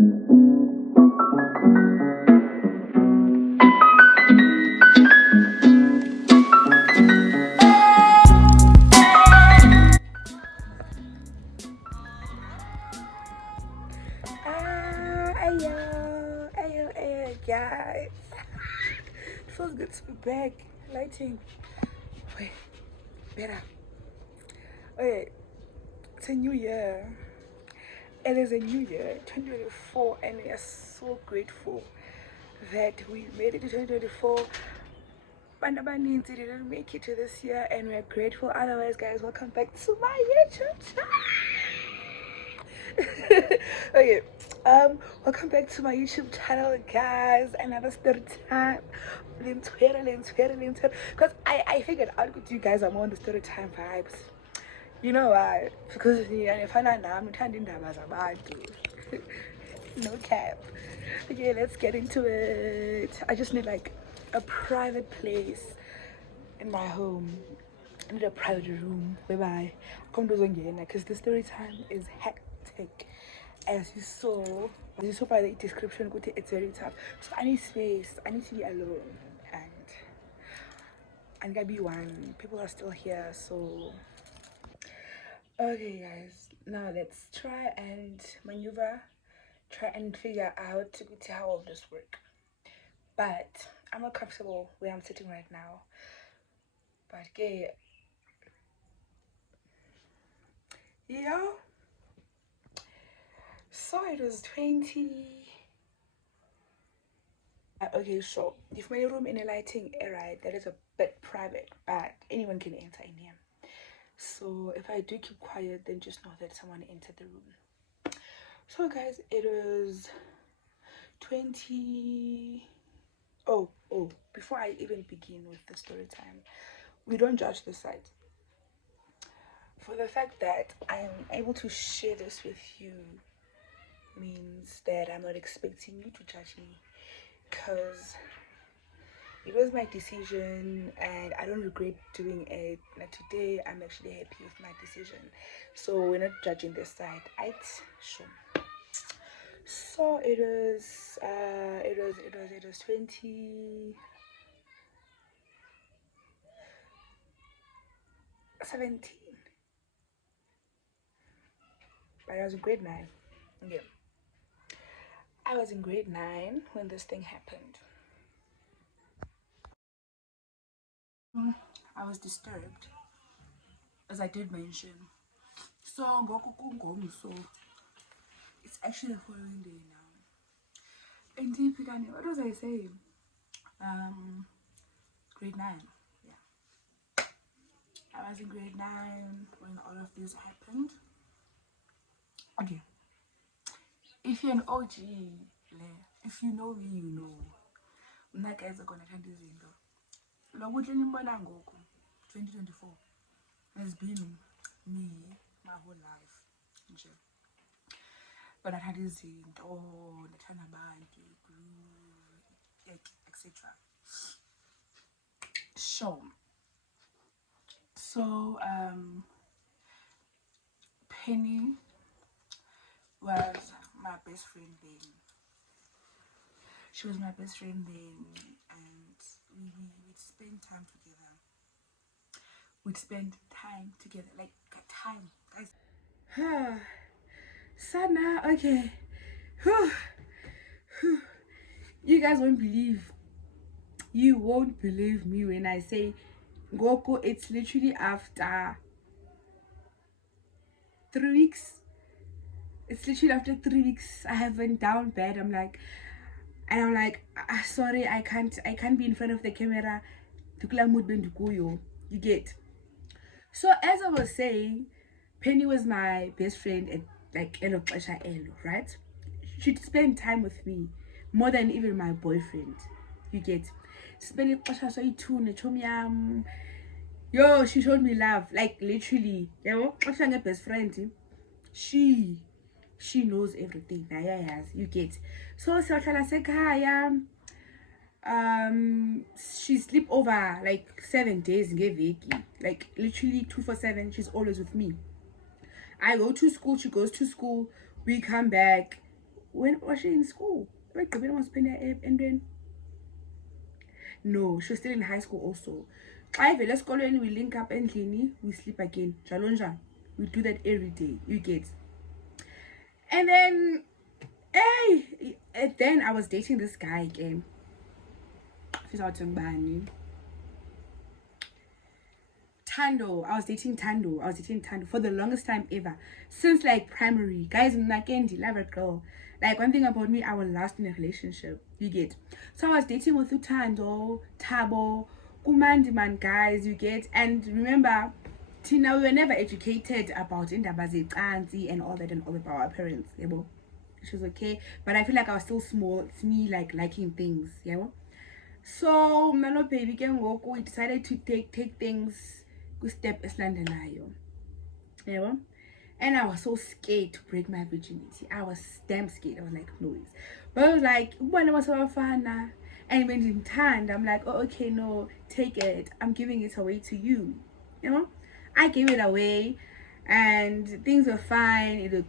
Ayo, guys. It feels good to be back. Lighting. Wait, better. Okay, it's a new year. It is a new year, 2024, and we are so grateful that we made it to 2024. Bandabaninzi didn't make it to this year, and we're grateful. Otherwise, guys, welcome back to my YouTube channel. Okay, welcome back to my YouTube channel, guys. Another story time. Because I figured out with you guys I'm on the story time vibes. You know why? Because no cap. Okay, let's get into it. I just need like a private place in my home. I need a private room whereby I come to because the story time is hectic. As you saw by the description, it's very tough. So I need space. I need to be alone, and I'm gonna be one. People are still here, so okay, guys. Now let's try and maneuver, try and figure out how all this work. But I'm not comfortable where I'm sitting right now. But okay, yeah. So it was 20. Okay, so if my room in a lighting area that is a bit private, but anyone can enter in here. So if I do keep quiet, then just know that someone entered the room. So guys, it was 20. Oh, before I even begin with the story time, we don't judge the site. For the fact that I am able to share this with you means that I'm not expecting you to judge me, because it was my decision and I don't regret doing it. Like today, I'm actually happy with my decision. So we're not judging this side. Sure. So it was 2017. But I was in grade 9. Yeah. I was in grade 9 when this thing happened. I was disturbed, as I did mention. So it's actually the following day now. And what was I saying? Grade 9. Yeah. I was in grade 9 when all of this happened. Okay. If you're an OG, if you know me, you know. That guys are gonna turn this into. 2024 has been me my whole life. But I had this etc. So Penny was my best friend then. She was my best friend then, and we'd spend time together. Like time, guys. Sana, okay. You guys won't believe. You won't believe me when I say, Goko, it's literally after 3 weeks. It's literally after 3 weeks. I haven't down bad. I'm like, sorry, I can't be in front of the camera. You get. So as I was saying, Penny was my best friend at like Elo, right? She'd spend time with me more than even my boyfriend. You get. Spending yo, she showed me love, like literally. You know, best friend. She knows everything. You get. So she sleep over like 7 days, like literally 247. She's always with me. I go to school, she goes to school, we come back, When was she in school? And then no, she was still in high school also. Let's go and we link up and we sleep again. Jalonja. We do that every day. You get. And then then I was dating this guy again. She's out in Bani. Tando. I was dating Tando for the longest time ever. Since like primary. Guys, Nakendi, love a girl. Like, one thing about me, I will last in a relationship. You get. So I was dating with Tando, Tabo, Kumandiman guys, you get. And remember, Tina, we were never educated about Indabazi, Kanzi, and all that about our parents. You know? Which was okay. But I feel like I was still small. It's me like liking things, you know? So Nano baby can walk. We decided to take things step eslandanayo. You know? And I was so scared to break my virginity. I was damn scared. I was like, no. But I was like, when I was so fun. And when in time, I'm like, oh, okay, no, take it. I'm giving it away to you. You know? I gave it away. And things were fine. It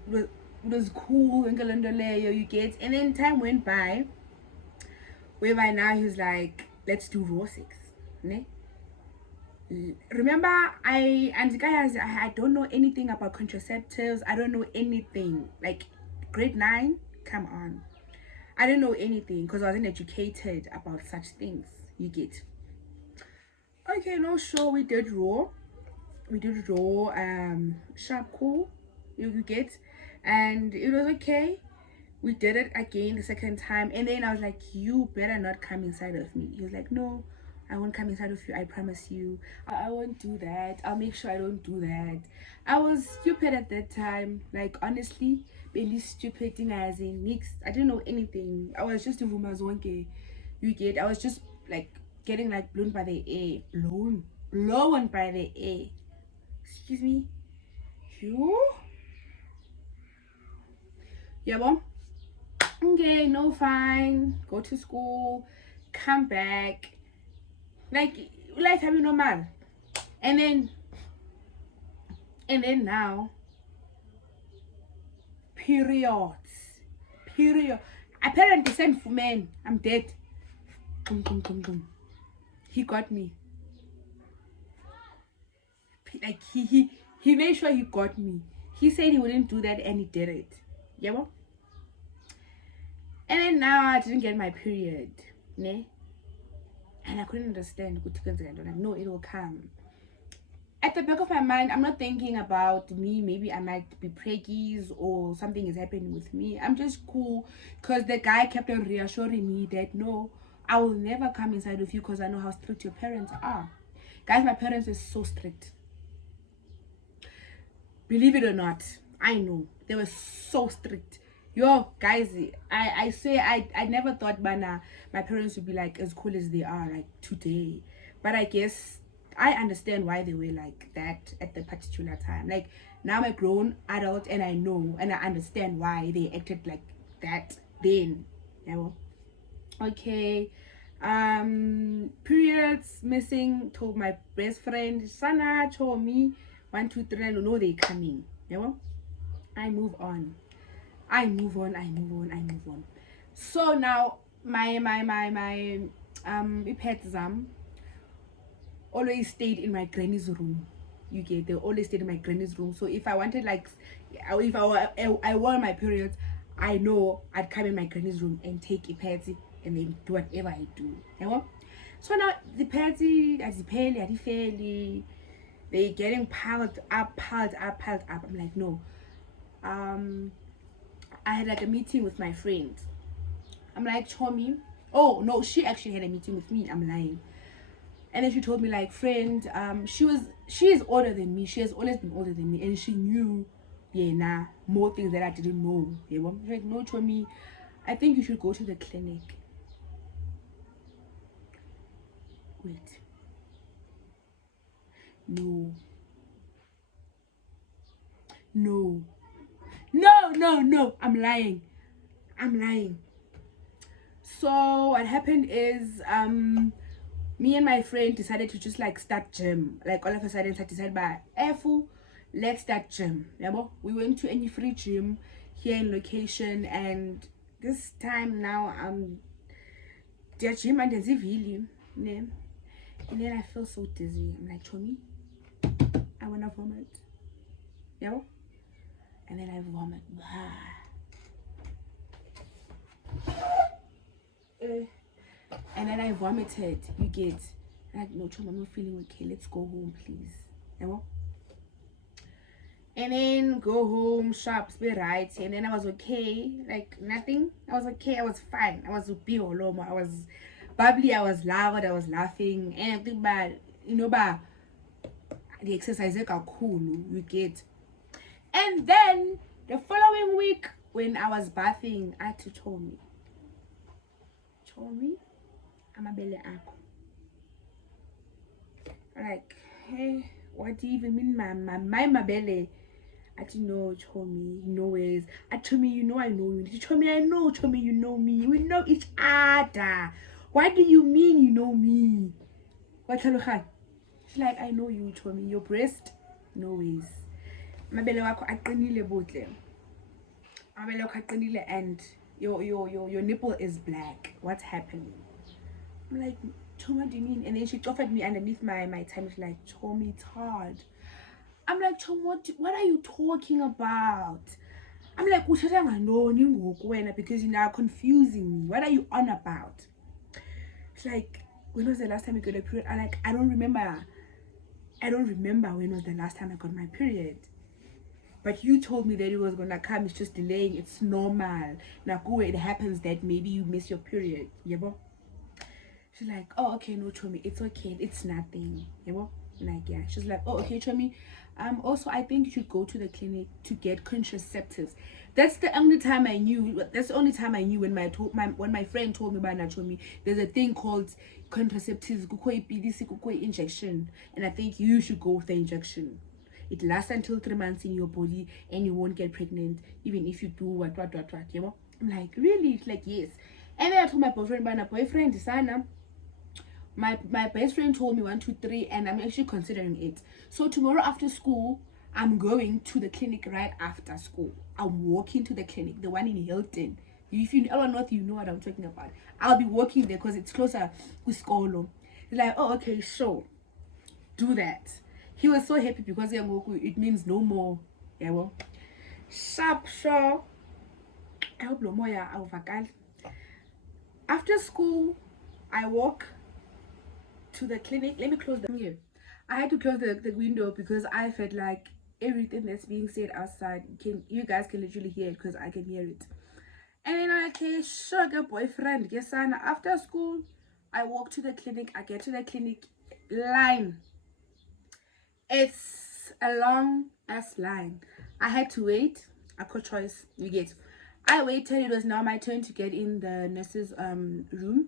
was cool. You get. And then time went by. Whereby now he was like, let's do raw sex. Ne? Remember, I don't know anything about contraceptives. I don't know anything. Like, grade 9, come on. I don't know anything because I wasn't educated about such things. You get. Okay, no, sure, we did raw. Sharp cool. You get. And it was okay. We did it again the second time. And then I was like, you better not come inside of me. He was like, no, I won't come inside of you. I promise you. I won't do that. I'll make sure I don't do that. I was stupid at that time. Like, honestly, really stupid thing as in mixed. I didn't know anything. I was just a rumazonke. You get. I was just like getting like blown by the air. Blown by the air. Excuse me. You? Yeah, bon. Okay, no, fine. Go to school. Come back. Like, life having normal. And then now, period. Apparently sent for men. I'm dead. He got me. Like, he made sure he got me. He said he wouldn't do that and he did it. Yeah, well? And then now I didn't get my period. Ne? And I couldn't understand. Like, no, it will come. At the back of my mind, I'm not thinking about me. Maybe I might be preggies or something is happening with me. I'm just cool because the guy kept on reassuring me that no, I will never come inside of you because I know how strict your parents are. Guys, my parents were so strict. Believe it or not, I know. They were so strict. Yo, guys, I swear I never thought my parents would be like as cool as they are like today. But I guess I understand why they were like that at the particular time. Like, now I'm a grown adult and I know and I understand why they acted like that then. You know? Okay. Periods missing, told my best friend Sana, told me 1, 2, 3, I know they coming. You know? I move on. So now my pets always stayed in my granny's room. You get, they always stayed in my granny's room. So if I wanted, like, if I were my periods, I know I'd come in my granny's room and take a patty and then do whatever I do. You know? So now the patty, they're getting piled up. I'm like, no. I had like a meeting with my friend. I'm like, Tommy. Oh no, she actually had a meeting with me. I'm lying. And then she told me, like, friend, she is older than me. She has always been older than me, and she knew, more things that I didn't know. She's like, no, Tommy, I think you should go to the clinic. Wait. No. I'm lying. So what happened is me and my friend decided to just like start gym. Like, all of a sudden I decided by let's start gym. We went to any free gym here in location and this time now I'm gym and ne? And then I feel so dizzy. I'm like, Chomi, I wanna vomit. Yeah? And then I vomit. And then I vomited. You get like, no, Chomi, I'm not feeling okay. Let's go home, please. Yeah? And then go home, shops, be right. And then I was okay, like nothing. I was okay, I was fine. I was biolomo, I was bubbly, I was loud, I was laughing. And I think about, the exercise are cool, you get. And then the following week, when I was bathing, I had to Chomi, I'm a belly ako. Like, hey, what do you even mean, my belly? I didn't know, Chomi, no ways. I Chomi, I know you. Chomi, I know, Chomi, you know me. We know each other. What do you mean you know me? What she's like, I know you, Chomi. Your breast, no ways. My belly wako aqinile botle. My belly wako aqinile and your nipple is black. What's happening? I'm like, Chomi, what do you mean? And then she offered me underneath my time. She's like, Chomi, it's hard. I'm like, Chom, what are you talking about? I'm like, because you're now confusing me. What are you on about? It's like, when was the last time you got a period? I'm like, I don't remember when was the last time I got my period. But you told me that it was gonna come, it's just delaying, it's normal. Now it happens that maybe you miss your period. Yeah, she's like, oh, okay, no, Chomi, it's okay, it's nothing. Yeah, like, yeah. She's like, oh, okay, Chomi, also I think you should go to the clinic to get contraceptives. That's the only time I knew when my friend told me about Chomi, there's a thing called contraceptives, injection, and I think you should go with the injection. It lasts until 3 months in your body and you won't get pregnant even if you do what, you know. I'm like, really? It's like, yes. And then I told my boyfriend sana, my best friend told me 1, 2, 3, and I'm actually considering it. So tomorrow after school, I'm going to the clinic right after school. I'm walking to the clinic, the one in Hilton. If you know North, you know what I'm talking about. I'll be walking there because it's closer with school. He's like, oh, okay, sure, do that. He was so happy because it means no more. Yeah, well, sharp, sure. I hope no more. After school, I walk to the clinic. Let me close the window. I had to close the window because I felt like everything that's being said outside, you guys can literally hear it because I can hear it. And then I'm like, okay, sure, get boyfriend. Yes, son. After school, I walk to the clinic. I get to the clinic. Line. It's a long ass line. I had to wait. I got choice. You get. I waited. It was now my turn to get in the nurse's room.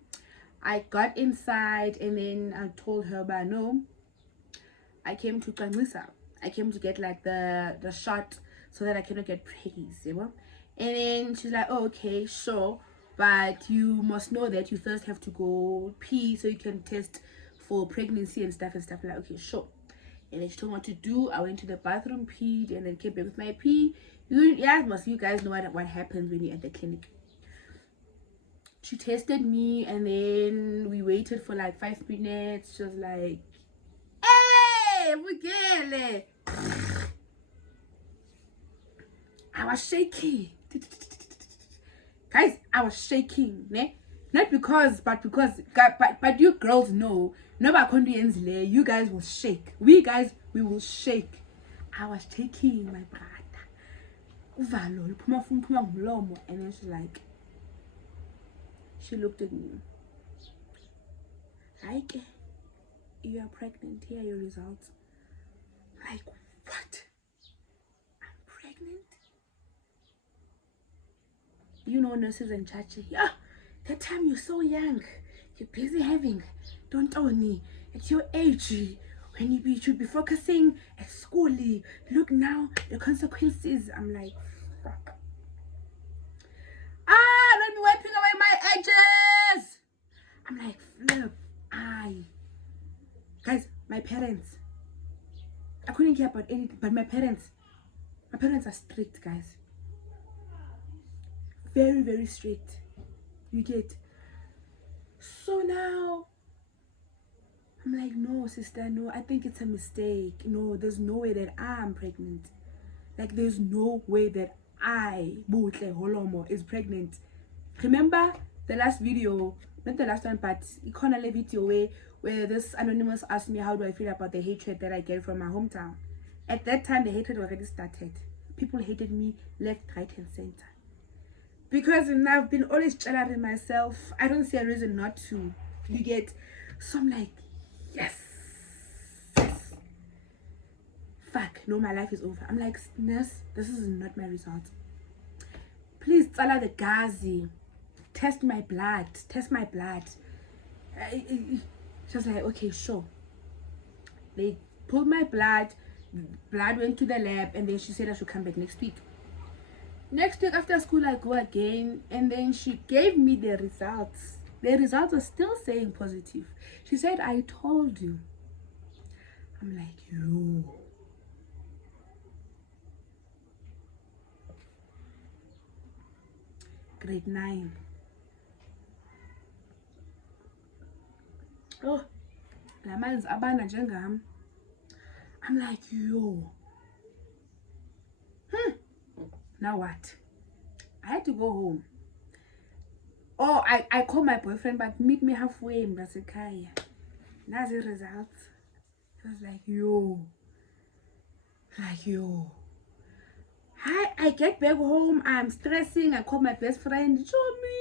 I got inside and then I told her, but no, I came to Kanisa. I came to get like the shot so that I cannot get pregnant, you know? And then she's like, oh, okay, sure, but you must know that you first have to go pee so you can test for pregnancy and stuff. Like, okay, sure. And then she told me what to do. I went to the bathroom, peed, and then came back with my pee. You guys know what happens when you're at the clinic. She tested me and then we waited for like 5 minutes. She was like, hey, Mugele. I was shaking. Guys, I was shaking. Ne? Not because, but you girls know, you guys will shake. We will shake. I was shaking, my brother. And then she's like, she looked at me. Like, you are pregnant. Here are your results. Like, what? I'm pregnant? You know, nurses and chachi. Yeah, that time you're so young. You're busy having. Don't only at your age. When you should be focusing at school. Look now, the consequences. I'm like, fuck. Let me wiping away my edges. I'm like, flip. Guys, my parents. I couldn't care about anything, but my parents are strict, guys. very, very strict. You get? So now I'm like, no, sister, no, I think it's a mistake. No, there's no way that I'm pregnant. Like, there's no way that Butle Holomo, is pregnant. Remember the last video, not the last one, but a video where this anonymous asked me how do I feel about the hatred that I get from my hometown. At that time, the hatred already started. People hated me left, right, and center. Because I've been always challenging myself. I don't see a reason not to. You get? So I'm like, yes. Yes. Fuck, no, my life is over. I'm like, nurse, this is not my result. Please, Tsala the Gazi. Test my blood. Test my blood. She was like, okay, sure. They pulled my blood. Blood went to the lab, and then she said I should come back next week. Next week after school, I go again, and then she gave me the results. The results are still saying positive. She said, I told you. I'm like, yo. Grade 9. Oh, la man's abana njengam. I'm like, yo. Now what? I had to go home. Oh, I called my boyfriend, but meet me halfway in Basekaya. That's the results. I was like, yo. Like, yo. I get back home. I'm stressing. I call my best friend. Show me.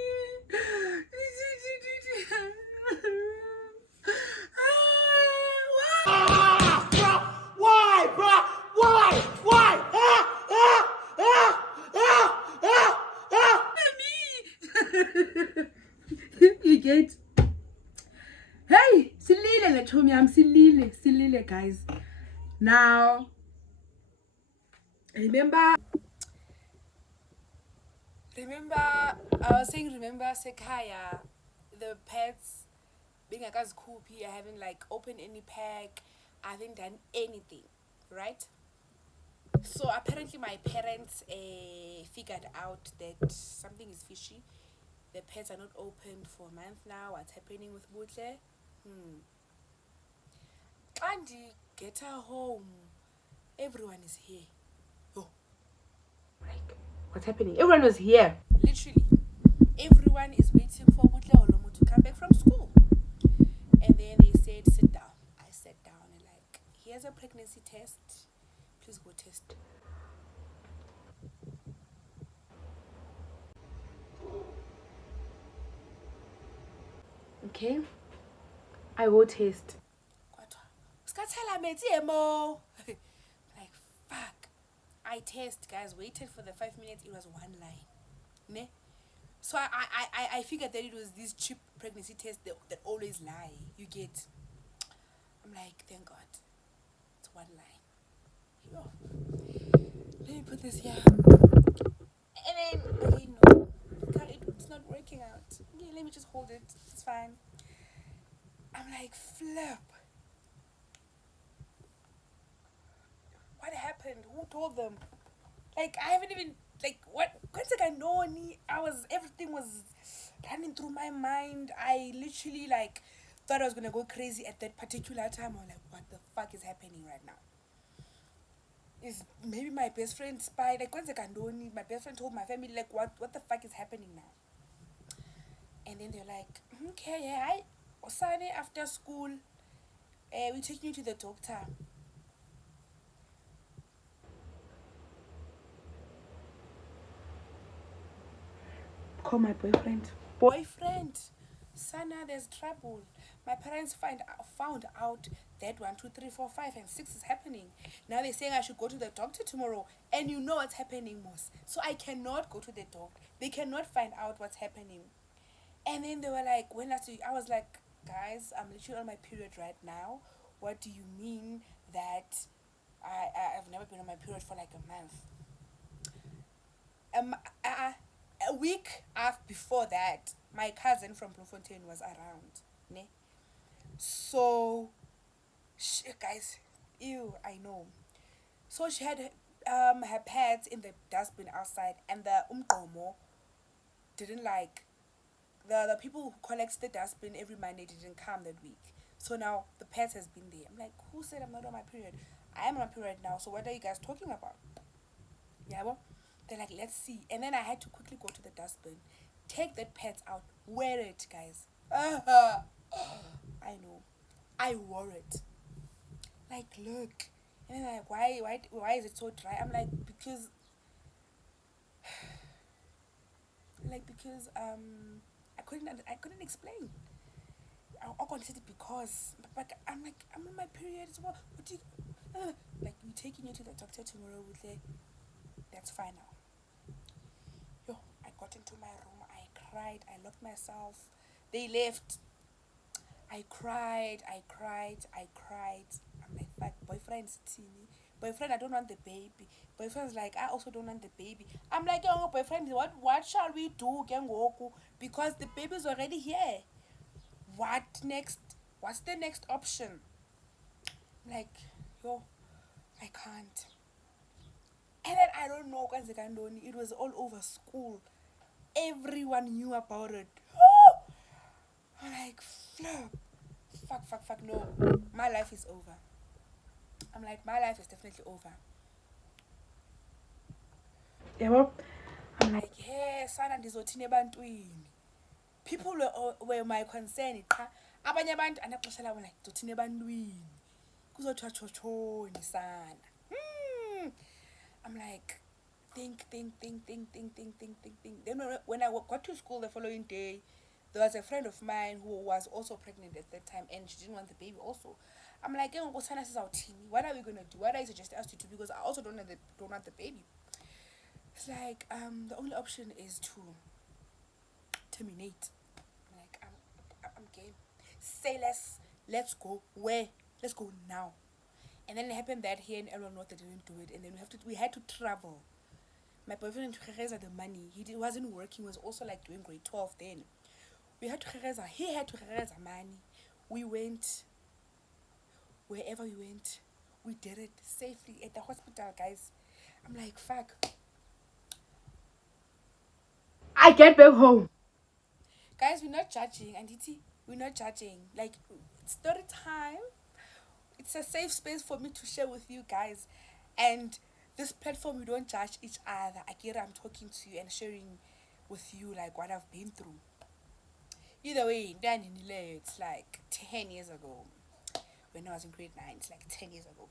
Why, bro? Why? You get? Hey, silile le Tommy. I'm silile, guys. Now, remember, I was saying, remember Sekaya, the pets being a guy's coopy. I haven't like opened any pack. I haven't done anything, right? So apparently my parents figured out that something is fishy. The pets are not opened for a month now. What's happening with Butle? Andy, get her home. Everyone is here. Oh, like, what's happening? Everyone was here. Literally, everyone is waiting for Butle Olomo to come back from school. And then they said, sit down. I sat down and like, here's a pregnancy test. Please go test. Okay, I will test. Like, fuck. I test, guys. Waited for the 5 minutes. It was one line. Ne? So I figured that it was this cheap pregnancy test that always lie. You get? I'm like, thank God. It's one line. Let me put this here. And then, okay, no. It's not working out. Okay, let me just hold it. It's fine. I'm like, flip. What happened? Who told them? Like, I haven't even, like, what? Everything was running through my mind. I literally, like, thought I was gonna go crazy at that particular time. I'm like, what the fuck is happening right now? Is maybe my best friend spied? Like, my best friend told my family, like, what the fuck is happening now? And then they're like, okay, yeah, Sunday after school, we taking you to the doctor. Call my boyfriend. Sana, there's trouble. My parents found out that 1, 2, 3, 4, 5, and 6 is happening. Now they're saying I should go to the doctor tomorrow. And you know what's happening, Moss. So I cannot go to the doctor. They cannot find out what's happening. And then they were like, I was like, guys, I'm literally on my period right now. What do you mean that I've never been on my period for like a month? A week before that, my cousin from Bloemfontein was around. Ne? So, guys, ew, I know. So she had her pads in the dustbin outside, and the umgomo didn't like the people who collects the dustbin every Monday didn't come that week. So now the pet has been there. I'm like, who said I'm not on my period? I am on my period now. So what are you guys talking about? Yeah, well, they're like, let's see. And then I had to quickly go to the dustbin, take that pet out, wear it, guys. I know. I wore it. Like, look. And then like, why is it so dry? I'm because I couldn't explain. I considered it because, but I'm like, I'm on my period as well. What do you, like, we're taking you to the doctor tomorrow with the, that's fine now. Yo, I got into my room, I cried, I locked myself. They left. I cried. I'm like, fuck, boyfriend's teeny. Boyfriend, I don't want the baby. Boyfriend's like, I also don't want the baby. I'm like, oh, boyfriend, what shall we do, Gengoku? Because the baby's already here. What next? What's the next option? I'm like, yo, I can't. And then I don't know, it was all over school. Everyone knew about it. I'm like, flip. Fuck, no. My life is over. I'm like, my life is definitely over. Yabo. I'm like, hey, sana ndizothini ebantwini. People were my concern. Abanye abantu anaxesha labo like ndizothini ebantwini. Kuzothiwa chochoni sana. I'm like, think. Then when I got to school the following day, there was a friend of mine who was also pregnant at that time and she didn't want the baby also. I'm like, what are we gonna do? What I suggest us to do, because I also don't want the baby. It's like, the only option is to terminate. I'm like, I'm game. Say let's go. Where? Let's go now. And then it happened that here in Elon North they didn't do it, and then we had to travel. My boyfriend had the money. He wasn't working. He was also like doing grade 12 then. We had to he had to money. We went wherever we went. We did it safely at the hospital, guys. I'm like, fuck. I get back home. Guys, we're not judging, and we're not judging. Like, it's story time. It's a safe space for me to share with you guys. And this platform, we don't judge each other. I'm talking to you and sharing with you like what I've been through. Either way, it's like 10 years ago. When I was in grade 9, it's like 10 years ago.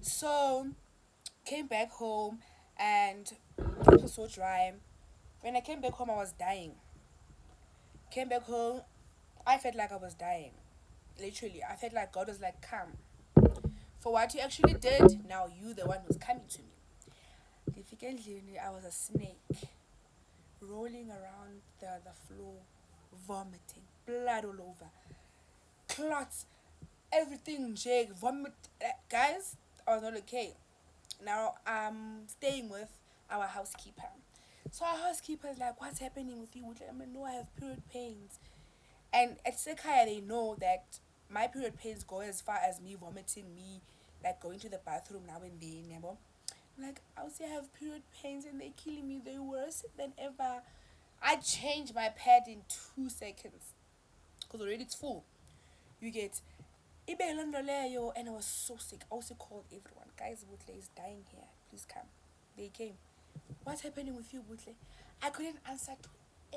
So, came back home and it was so dry. When I came back home, I was dying. Came back home, I felt like I was dying. Literally, I felt like God was like, come. For what you actually did, now you the one who's coming to me. I was a snake. Rolling around the floor, vomiting, blood all over, clots, everything, Jake, vomit. Guys, I was not okay. Now I'm staying with our housekeeper. So our housekeeper is like, what's happening with you? I mean, no, I have period pains. And at Sekaya, they know that my period pains go as far as me vomiting, me like going to the bathroom now and then, you know? Like, I would say I have period pains and they're killing me. They're worse than ever. I changed my pad in 2 seconds because already it's full. You get and I was so sick. I also called everyone. Guys, Butle is dying here. Please come. They came. What's happening with you, Butle? I couldn't answer to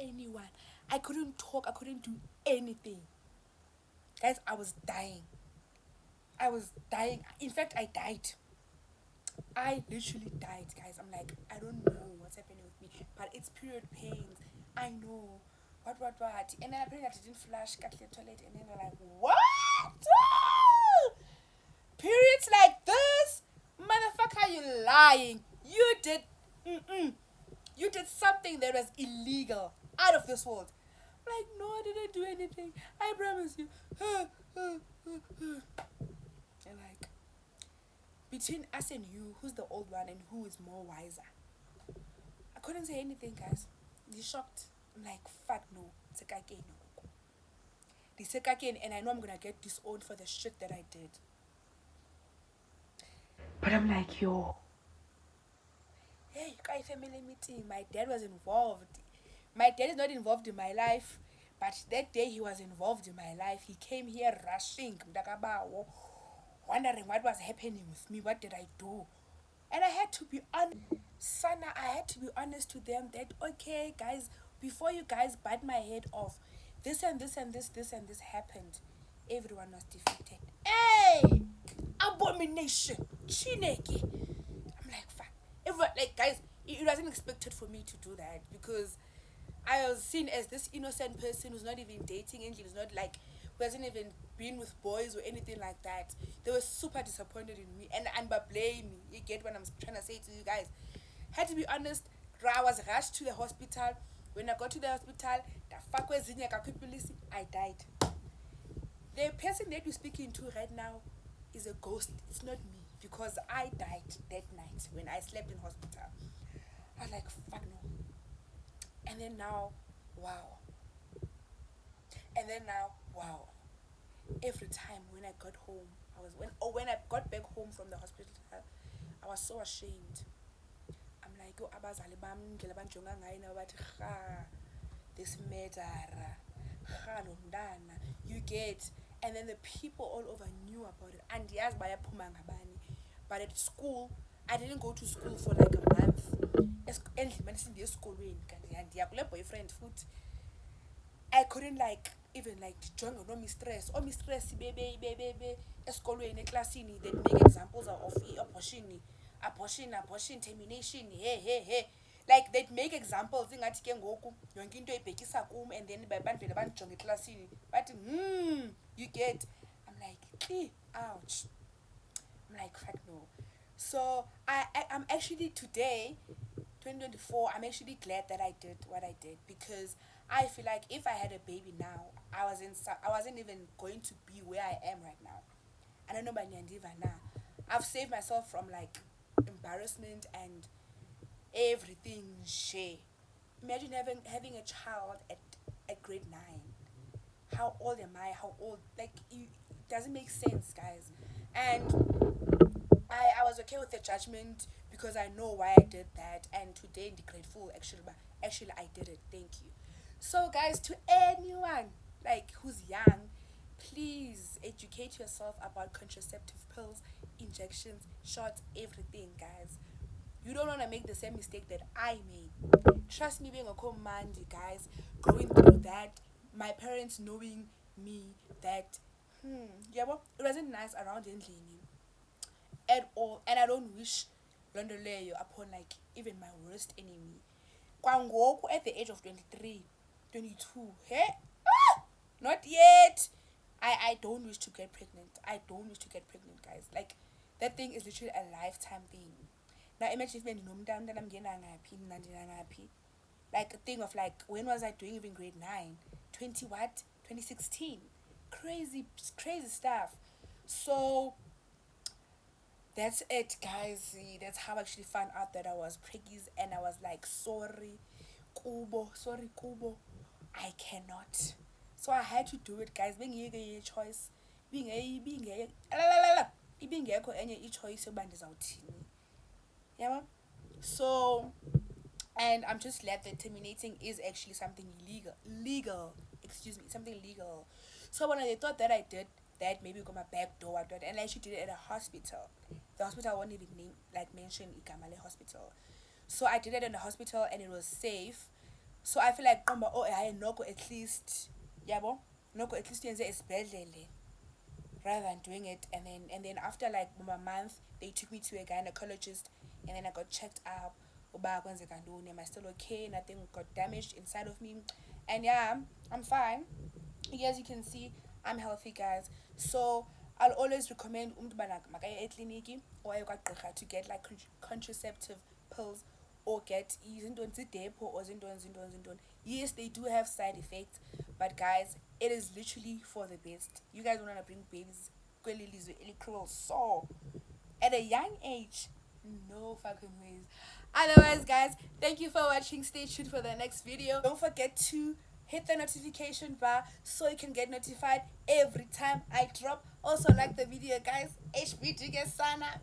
anyone. I couldn't talk. I couldn't do anything. Guys, I was dying. In fact, I died. I literally died, guys. I'm like, I don't know what's happening with me, but it's period pains. I know. What? And then apparently I didn't flush, got to the toilet, and then they're like, what? Periods like this? Motherfucker, you lying. You did, you did something that was illegal, out of this world. I'm like, no, I didn't do anything. I promise you. And like, between us and you, who's the old one and who is more wiser? I couldn't say anything, guys. They shocked. I'm like, fuck no. Again, and I know I'm gonna get disowned for the shit that I did. But I'm like, yo. Hey, guy family meeting. My dad was involved. My dad is not involved in my life, but that day he was involved in my life. He came here rushing, mntakabawo, wondering what was happening with me. What did I do? And I had to be honest. Sana, I had to be honest to them that, okay, guys, before you guys bite my head off, this and this and this and this happened. Everyone was defeated. Hey! Abomination! Chineke! I'm like, fuck. Everyone, like, guys, it wasn't expected for me to do that because I was seen as this innocent person who's not even dating Angel, who's not like, who hasn't even been with boys or anything like that. They were super disappointed in me and but blame me. You get what I'm trying to say to you guys. Had to be honest, I was rushed to the hospital. When I got to the hospital, I died. The person that you're speaking to right now is a ghost. It's not me because I died that night when I slept in hospital. I was like, fuck no. And then now, wow. And then now, wow. Every time when I got home, when I got back home from the hospital, I was so ashamed. I'm like, oh, abazali bam ndlela banjonga ngayo na bathi ha, this murderer, ha lo mntana, you get. And then the people all over knew about it. And yes, bayaphuma ngabani. But at school, I didn't go to school for like a month. Endlini sindi esikolweni kanti yandiya kule boyfriend futhi. I couldn't like even like join no mistress or mistress baby esikolweni eklasini that make examples of abortion termination hey like they'd make examples ingathi ke ngoku yonke into ibhekisa kum and then babantu vele bandijonge eklasini but you get. I'm like ouch. I'm like fuck no. So I'm actually today 2024, I'm actually glad that I did what I did because I feel like if I had a baby now, I wasn't even going to be where I am right now. I don't know about Nyandiva now. I've saved myself from like embarrassment and everything. Imagine having a child at grade 9. How old am I? How old? Like it doesn't make sense, guys. And I was okay with the judgment because I know why I did that, and today I'm grateful actually I did it. Thank you. So guys, to anyone like who's young, please educate yourself about contraceptive pills, injections, shots, everything, guys. You don't want to make the same mistake that I made. Trust me, being a command, guys, going through that, my parents knowing me that yeah, well, it wasn't nice around endlini at all, and I don't wish Londoleo upon like even my worst enemy. Kwangoku at the age of 23, 22, hey? Not yet. I don't wish to get pregnant. I don't wish to get pregnant, guys. Like, that thing is literally a lifetime thing. Now imagine if I'm getting like a thing of like, when was I doing even grade 9? 20 what? 2016. Crazy stuff. So that's it, guys. That's how I actually found out that I was preggies, and I was like, sorry Kubo, I cannot. So I had to do it, guys. Being a choice, being a choice yeah. So, and I'm just glad that terminating is actually something something legal. So when I thought that I did that, maybe got my back door, and I actually did it at a hospital. The hospital won't even mention Ikamale Hospital. So I did it in the hospital and it was safe. So I feel like I know at least rather than doing it, and then after like a month they took me to a gynecologist, and then I got checked up. Am I still okay? Nothing got damaged inside of me, and yeah, I'm fine. As you can see, I'm healthy, guys. So I'll always recommend or to get like contraceptive pills, or get yes, they do have side effects, but guys, it is literally for the best. You guys want to bring babies so at a young age, no fucking ways. Otherwise, guys, thank you for watching. Stay tuned for the next video. Don't forget to hit the notification bar so you can get notified every time I drop. Also like the video, guys. HB to get sana.